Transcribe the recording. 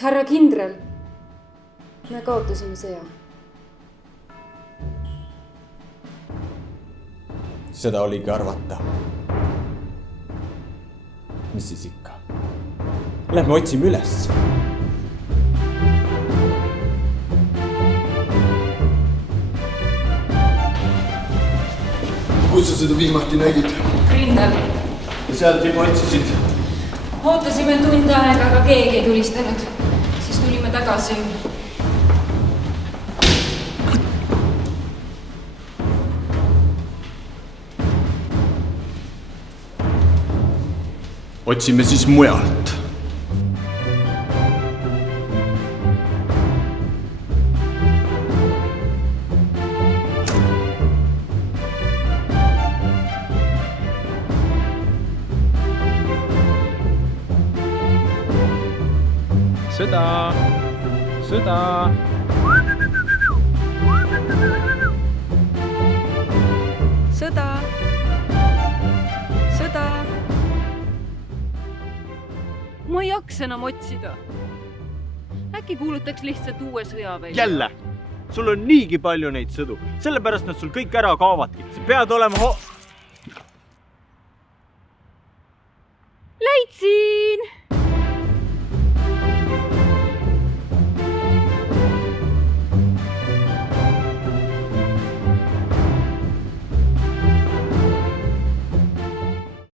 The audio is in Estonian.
Härra kindral, me kaotasime sõja. Seda oligi arvata. Mis siis ikka? Lähme otsime üles. Kus sa seda viimati nägid? Rindel. Ja sealt juba otsisid? Ootasime tund aega, aga keegi ei tulistanud. Siis tulime tagasi. Otsime siis mujalt. Sõda! Sõda! Sõda! Sõda! Ma ei jaksa enam otsida. Äkki kuulutaks lihtsalt uue sõja välja. Jälle! Sul on niigi palju neid sõdu. Sellepärast nad sul kõik ära kaavadki. Sa pead olema